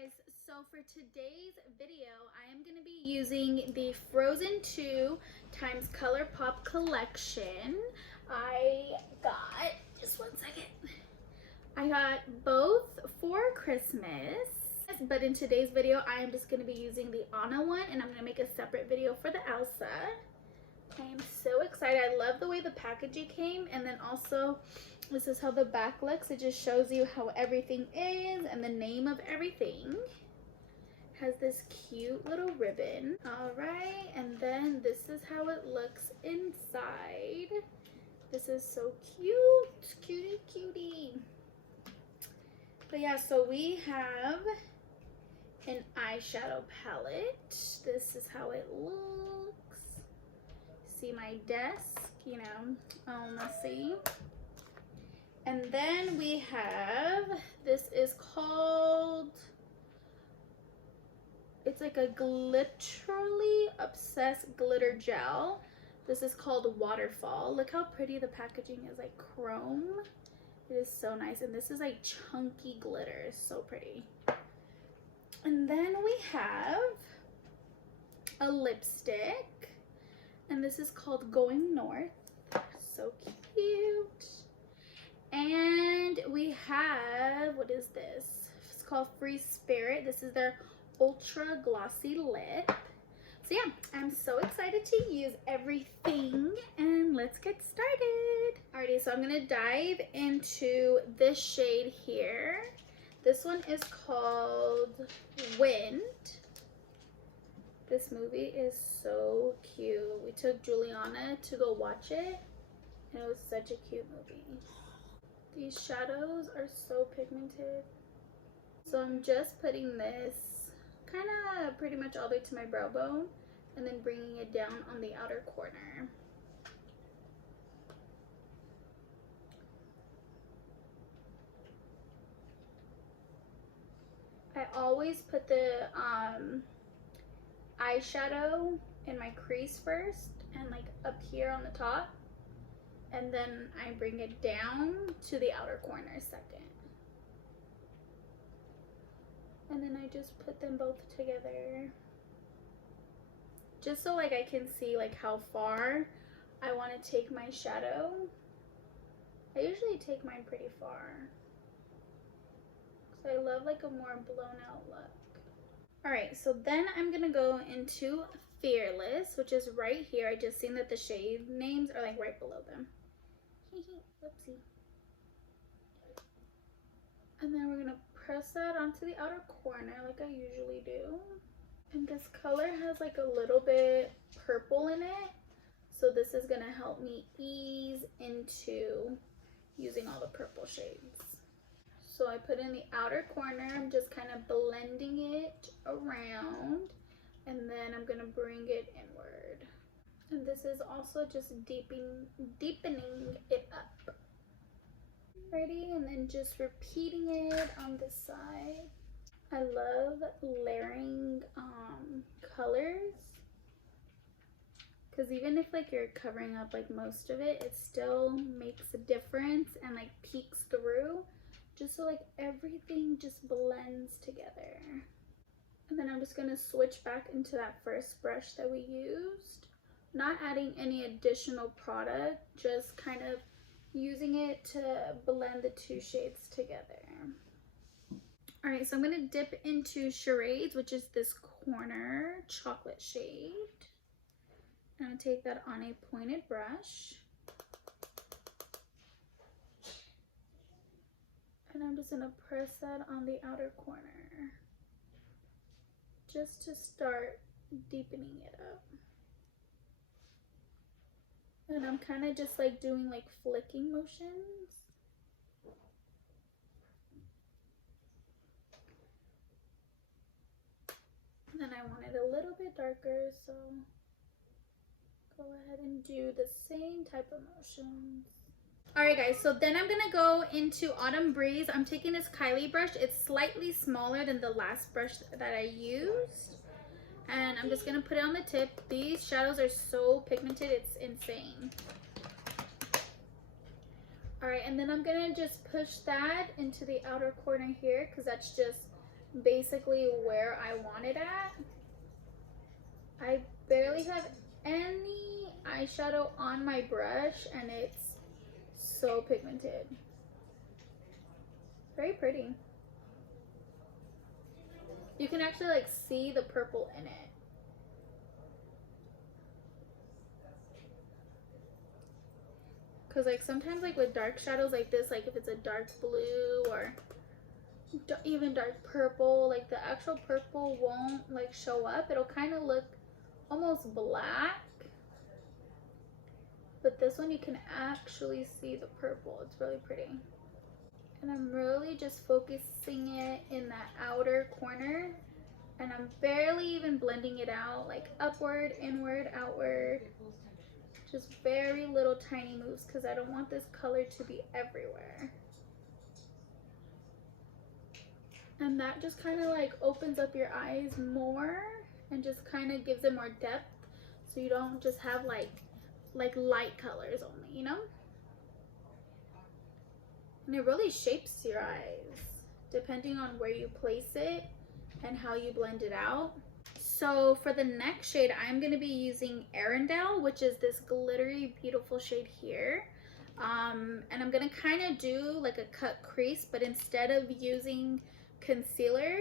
Guys, so for today's video I am going to be using the Frozen 2 times Colourpop collection. I got, just one second, I got both for Christmas, but in today's video I am just going to be using the Anna one, and I'm going to make a separate video for the Elsa. I am so excited. I love the way the packaging came, and then also this is how the back looks. It just shows you how everything is and the name of everything. Has this cute little ribbon. All right, and then this is how it looks inside. This is so cute, cutie. But yeah, so we have an eyeshadow palette. This is how it looks. See my desk, you know, all messy. And then we have, this is called, it's like a glitterly obsessed glitter gel. This is called Waterfall. Look how pretty the packaging is, like chrome. It is so nice. And this is like chunky glitter. It's so pretty. And then we have a lipstick. And this is called Going North. So cute. And we have, what is this? It's called Free Spirit. This is their ultra glossy lip. So yeah, I'm so excited to use everything, and let's get started. Alrighty, so I'm gonna dive into this shade here. This one is called Wind. This movie is so cute. We took Juliana to go watch it, and it was such a cute movie. These shadows are so pigmented. So I'm just putting this kind of pretty much all the way to my brow bone, and then bringing it down on the outer corner. I always put the eyeshadow in my crease first, and like up here on the top. And then I bring it down to the outer corner second. And then I just put them both together. Just so like I can see like how far I want to take my shadow. I usually take mine pretty far. So I love like a more blown out look. Alright, so then I'm gonna go into Fearless, which is right here. I just seen that the shade names are like right below them. Whoopsie. And then we're gonna press that onto the outer corner like I usually do. And this color has like a little bit purple in it, so this is gonna help me ease into using all the purple shades. So I put in the outer corner. I'm just kind of blending it around, and then I'm gonna bring it inward. And this is also just deepening it up. Ready, and then just repeating it on this side. I love layering colors, because even if like you're covering up like most of it, it still makes a difference and like peeks through, just so like everything just blends together. And then I'm just gonna switch back into that first brush that we used. Not adding any additional product, just kind of using it to blend the two shades together. All right, so I'm gonna dip into Charades, which is this corner chocolate shade. And I'll take that on a pointed brush. And I'm just gonna press that on the outer corner, just to start deepening it up. And I'm kind of just like doing like flicking motions. And then I want it a little bit darker, so go ahead and do the same type of motions. Alright guys, so then I'm gonna go into Autumn Breeze. I'm taking this Kylie brush. It's slightly smaller than the last brush that I used. And I'm just gonna put it on the tip. These shadows are so pigmented, it's insane. All right, and then I'm gonna just push that into the outer corner here, because that's just basically where I want it at. I barely have any eyeshadow on my brush and it's so pigmented. Very pretty. You can actually like see the purple in it. Cause like sometimes like with dark shadows like this, like if it's a dark blue or even dark purple, like the actual purple won't like show up. It'll kind of look almost black. But this one you can actually see the purple. It's really pretty. And I'm really just focusing it in that outer corner. And I'm barely even blending it out, like upward, inward, outward. Just very little tiny moves because I don't want this color to be everywhere. And that just kind of like opens up your eyes more and just kind of gives it more depth. So you don't just have like light colors only, you know? And it really shapes your eyes depending on where you place it and how you blend it out. So for the next shade, I'm going to be using Arendelle, which is this glittery, beautiful shade here. And I'm going to kind of do like a cut crease, but instead of using concealer,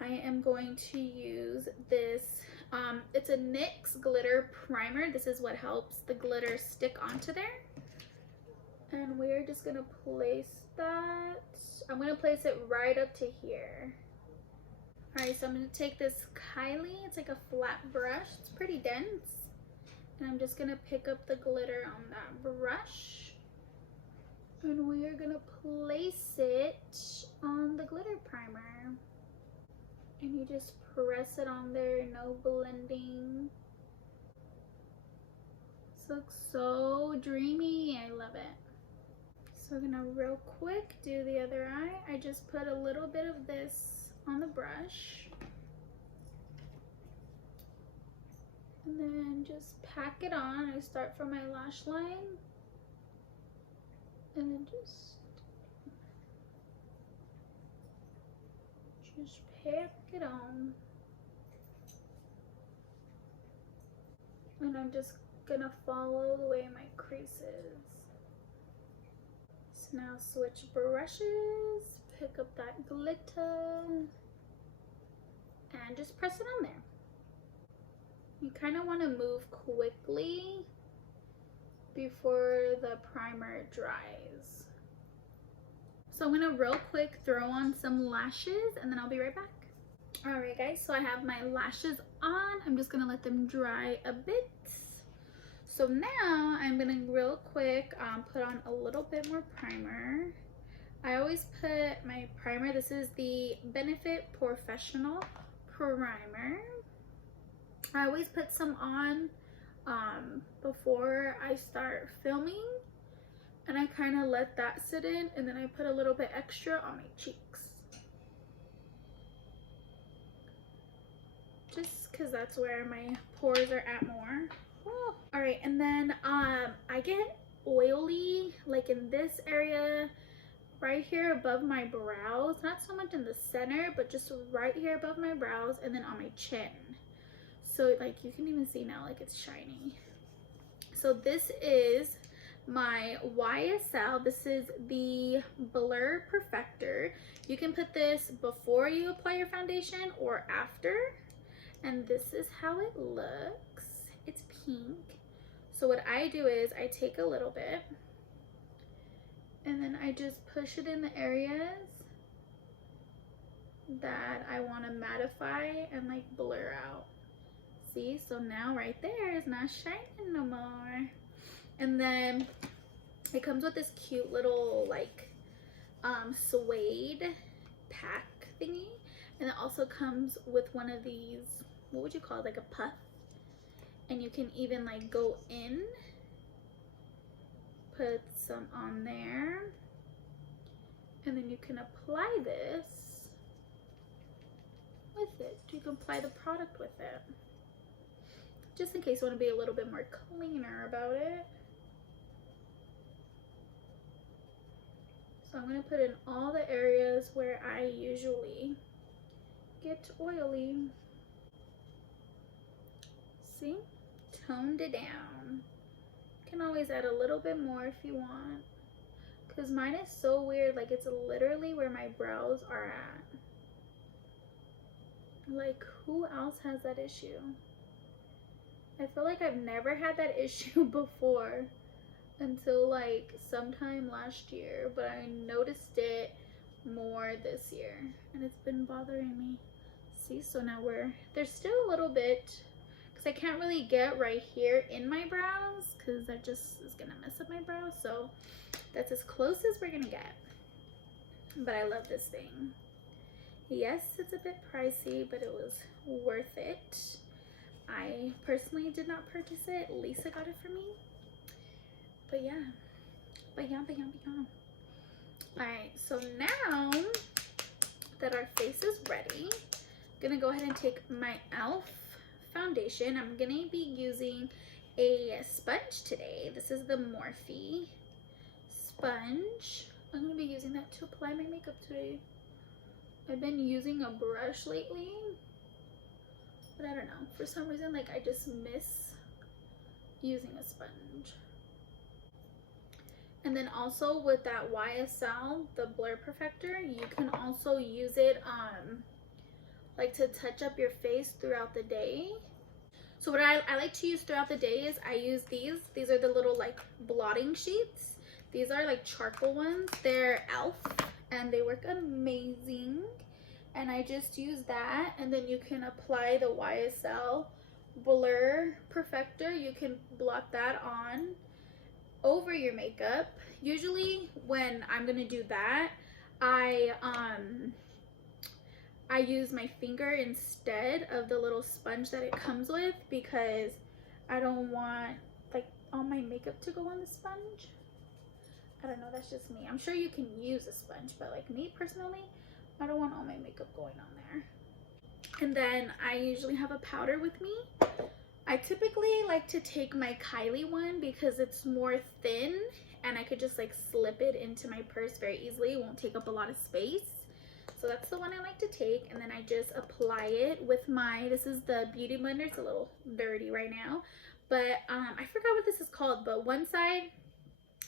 I am going to use this. It's a NYX glitter primer. This is what helps the glitter stick onto there. And we're just going to place that. I'm going to place it right up to here. Alright, so I'm going to take this Kylie, it's like a flat brush, it's pretty dense, and I'm just going to pick up the glitter on that brush, and we are going to place it on the glitter primer, and you just press it on there, no blending. This looks so dreamy, I love it. So we're going to real quick do the other eye. I just put a little bit of this on the brush and then just pack it on. I start from my lash line and then just pack it on, and I'm just gonna follow the way my creases. So now switch brushes, pick up that glitter and just press it on there. You kind of want to move quickly before the primer dries. So I'm gonna real quick throw on some lashes and then I'll be right back. Alright guys, so I have my lashes on. I'm just gonna let them dry a bit. So now I'm gonna real quick put on a little bit more primer. I always put my primer, this is the Benefit Professional Primer. I always put some on before I start filming, and I kind of let that sit in, and then I put a little bit extra on my cheeks. Just because that's where my pores are at more. Oh. Alright, and then I get oily like in this area right here above my brows, not so much in the center, but just right here above my brows and then on my chin. So like you can even see now, like it's shiny. So this is my YSL. This is the Blur Perfector. You can put this before you apply your foundation or after. And this is how it looks. It's pink. So what I do is I take a little bit and then I just push it in the areas that I want to mattify and like blur out. See, so now right there is not shining no more. And then it comes with this cute little like suede pack thingy, and it also comes with one of these, what would you call it, like a puff, and you can even like go in, put some on there, and then you can apply this with it. You can apply the product with it, just in case you want to be a little bit more cleaner about it. So I'm going to put in all the areas where I usually get oily. See? Toned it down. You can always add a little bit more if you want. Because mine is so weird. Like, it's literally where my brows are at. Like, who else has that issue? I feel like I've never had that issue before until like sometime last year, but I noticed it more this year and it's been bothering me. See, so now there's still a little bit because I can't really get right here in my brows because that just is gonna mess up my brows. So that's as close as we're gonna get. But I love this thing. Yes, it's a bit pricey, but it was worth it. I personally did not purchase it. Lisa got it for me. But yeah. Alright, so now that our face is ready, I'm gonna go ahead and take my e.l.f. foundation. I'm gonna be using a sponge today. This is the Morphe sponge. I'm gonna be using that to apply my makeup today. I've been using a brush lately, but I don't know, for some reason like I just miss using a sponge. And then also with that YSL, the blur perfector, you can also use it like to touch up your face throughout the day. So what I like to use throughout the day is I use these are the little like blotting sheets. These are like charcoal ones. They're e.l.f. and they work amazing. And I just use that, and then you can apply the YSL blur perfector. You can blot that on over your makeup. Usually when I'm gonna do that, I use my finger instead of the little sponge that it comes with because I don't want like all my makeup to go on the sponge. I don't know, that's just me. I'm sure you can use a sponge, but like me personally, I don't want all my makeup going on there. And then I usually have a powder with me. I typically like to take my Kylie one because it's more thin and I could just like slip it into my purse very easily. It won't take up a lot of space. So that's the one I like to take, and then I just apply it with this is the Beauty Blender. It's a little dirty right now, but I forgot what this is called, but one side,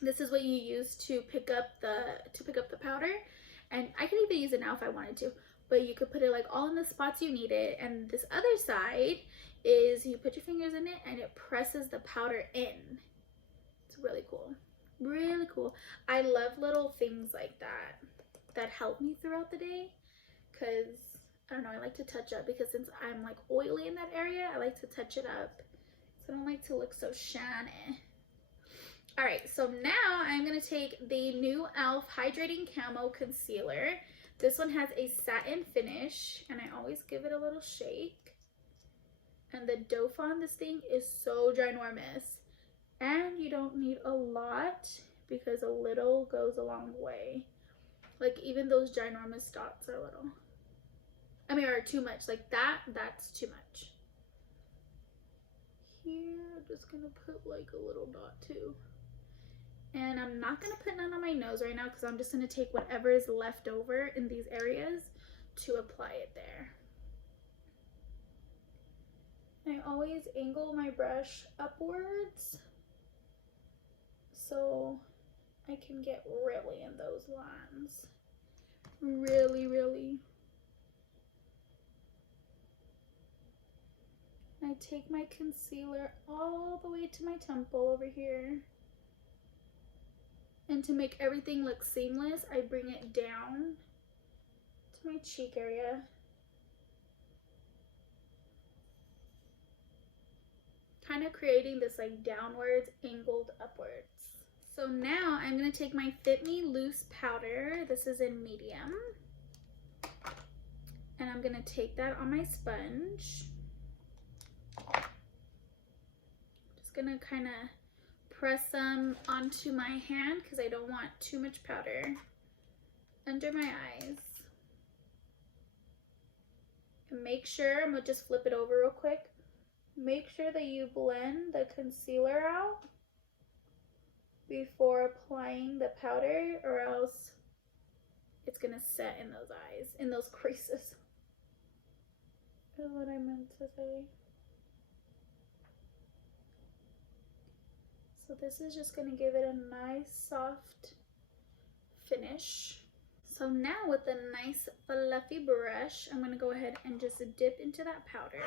this is what you use to pick up the powder, and I could even use it now if I wanted to, but you could put it like all in the spots you need it. And this other side is you put your fingers in it and it presses the powder in. It's really cool, really cool. I love little things like that help me throughout the day, because I don't know, I like to touch up, because since I'm like oily in that area, I like to touch it up, so I don't like to look so shiny. All right, so now I'm gonna take the new e.l.f. Hydrating Camo Concealer. This one has a satin finish, and I always give it a little shake. And the doe on this thing is so ginormous, and you don't need a lot because a little goes a long way. Like even those ginormous dots are little. I mean, are too much. Like that's too much. Here, I'm just gonna put like a little dot too. And I'm not gonna put none on my nose right now because I'm just gonna take whatever is left over in these areas to apply it there. I always angle my brush upwards so I can get really in those lines. Really. I take my concealer all the way to my temple over here. And to make everything look seamless, I bring it down to my cheek area. Kind of creating this like downwards, angled upwards. So now I'm gonna take my Fit Me Loose powder. This is in medium. And I'm gonna take that on my sponge. Just gonna kind of press some onto my hand because I don't want too much powder under my eyes. And make sure, I'm gonna just flip it over real quick. Make sure that you blend the concealer out before applying the powder, or else it's gonna set in those eyes, in those creases. meant to say. So this is just gonna give it a nice soft finish. So now with a nice fluffy brush, I'm gonna go ahead and just dip into that powder.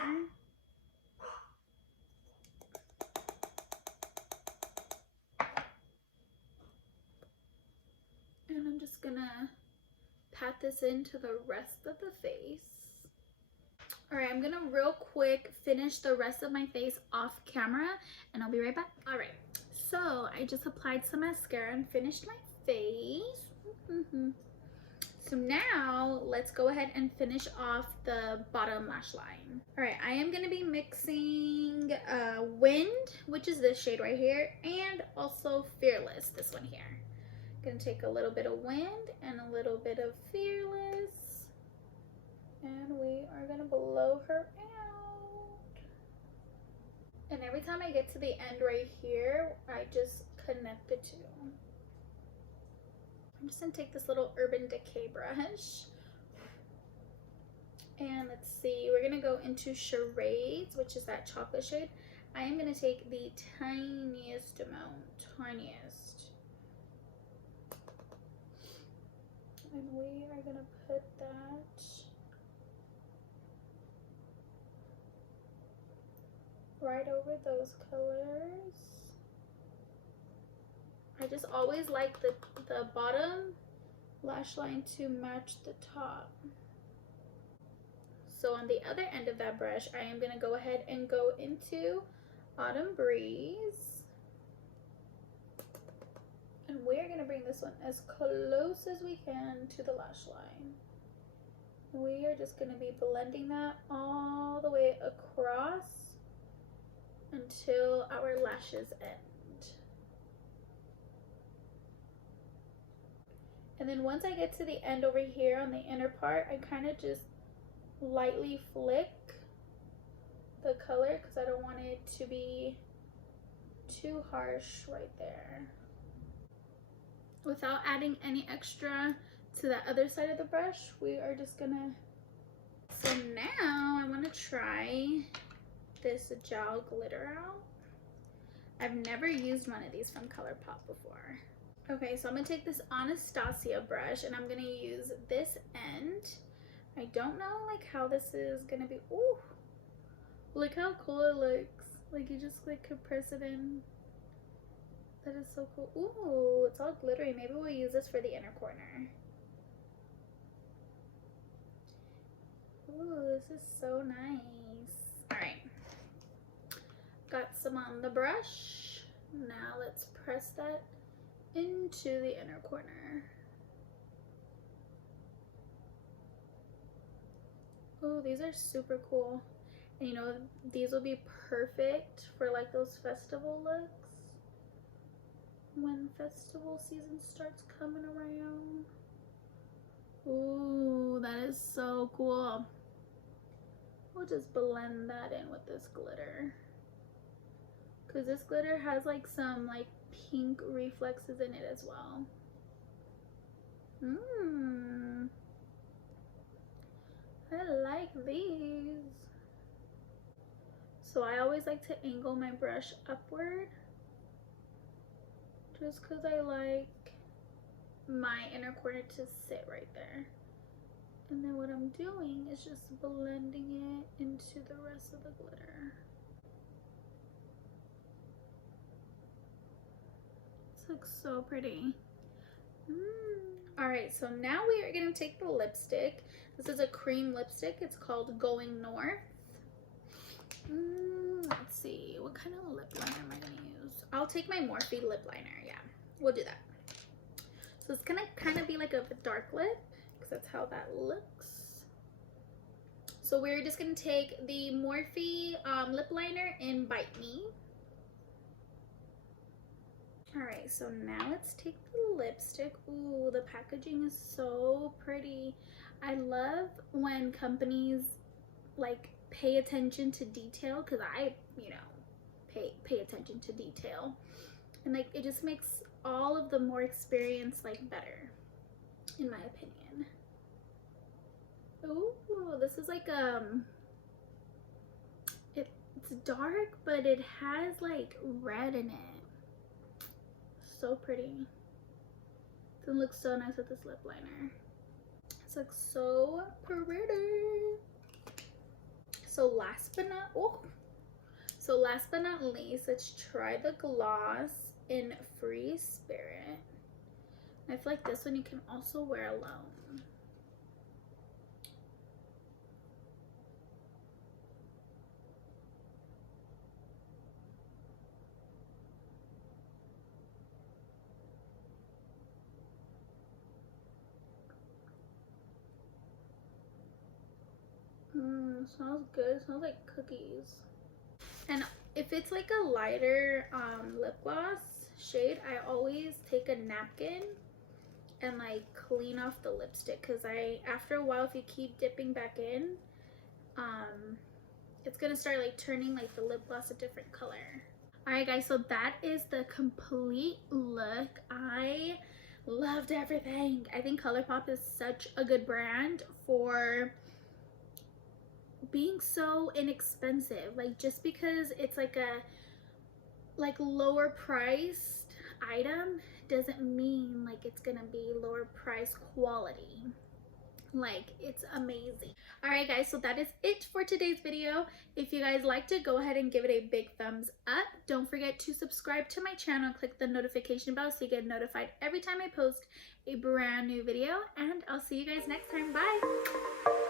And I'm just gonna pat this into the rest of the face. All right, I'm gonna real quick finish the rest of my face off camera and I'll be right back. All right, so I just applied some mascara and finished my face. So now let's go ahead and finish off the bottom lash line. All right, I am gonna be mixing Wind, which is this shade right here, and also Fearless, this one here. Gonna take a little bit of Wind and a little bit of Fearless, and we are gonna blow her out. And every time I get to the end right here, I just connect the two. I'm just gonna take this little Urban Decay brush, and let's see, we're gonna go into Charades, which is that chocolate shade. I am gonna take the tiniest amount, and we are gonna put that right over those colors. I just always like the bottom lash line to match the top. So on the other end of that brush, I am gonna go ahead and go into Autumn Breeze. And we're gonna bring this one as close as we can to the lash line. We are just gonna be blending that all the way across until our lashes end. And then once I get to the end over here on the inner part, I kind of just lightly flick the color because I don't want it to be too harsh right there. Without adding any extra to the other side of the brush, we are just gonna... So now I want to try this gel glitter out. I've never used one of these from Colourpop before. Okay, so I'm gonna take this Anastasia brush and I'm gonna use this end. I don't know like how this is gonna be. Ooh, look how cool it looks. Like you just like could press it in. That is so cool. Ooh, it's all glittery. Maybe we'll use this for the inner corner. Ooh, this is so nice. All right, got some on the brush. Now let's press that into the inner corner. Oh, these are super cool. And you know, these will be perfect for like those festival looks when festival season starts coming around. Ooh, that is so cool. We'll just blend that in with this glitter, because this glitter has like some like pink reflexes in it as well. I like these. So I always like to angle my brush upward just because I like my inner corner to sit right there. And then what I'm doing is just blending it into the rest of the glitter. This looks so pretty. All right, so now we are gonna take the lipstick. This is a cream lipstick. It's called Going North. Let's see, what kind of lip liner am I gonna use? I'll take my Morphe lip liner. Yeah, we'll do that. So it's gonna kind of be like a dark lip because that's how that looks. So we're just gonna take the Morphe lip liner in Bite Me. All right, so now let's take the lipstick. Ooh, the packaging is so pretty. I love when companies like pay attention to detail, because I, you know, pay attention to detail, and like it just makes all of the more experience like better, in my opinion. Ooh, this is like It's dark, but it has like red in it. So pretty. It's gonna look so nice with this lip liner. It's like so pretty. So last but not least, let's try the gloss in Free Spirit. I feel like this one you can also wear alone. Smells good. It smells like cookies. And if it's like a lighter lip gloss shade, I always take a napkin and like clean off the lipstick, because after a while, if you keep dipping back in, it's gonna start like turning like the lip gloss a different color. Alright guys, so that is the complete look. I loved everything. I think Colourpop is such a good brand for being so inexpensive. Like, just because it's like a lower priced item doesn't mean like it's gonna be lower price quality. Like, it's amazing. Alright guys, so that is it for today's video. If you guys liked it, go ahead and give it a big thumbs up. Don't forget to subscribe to my channel and click the notification bell so you get notified every time I post a brand new video. And I'll see you guys next time. Bye!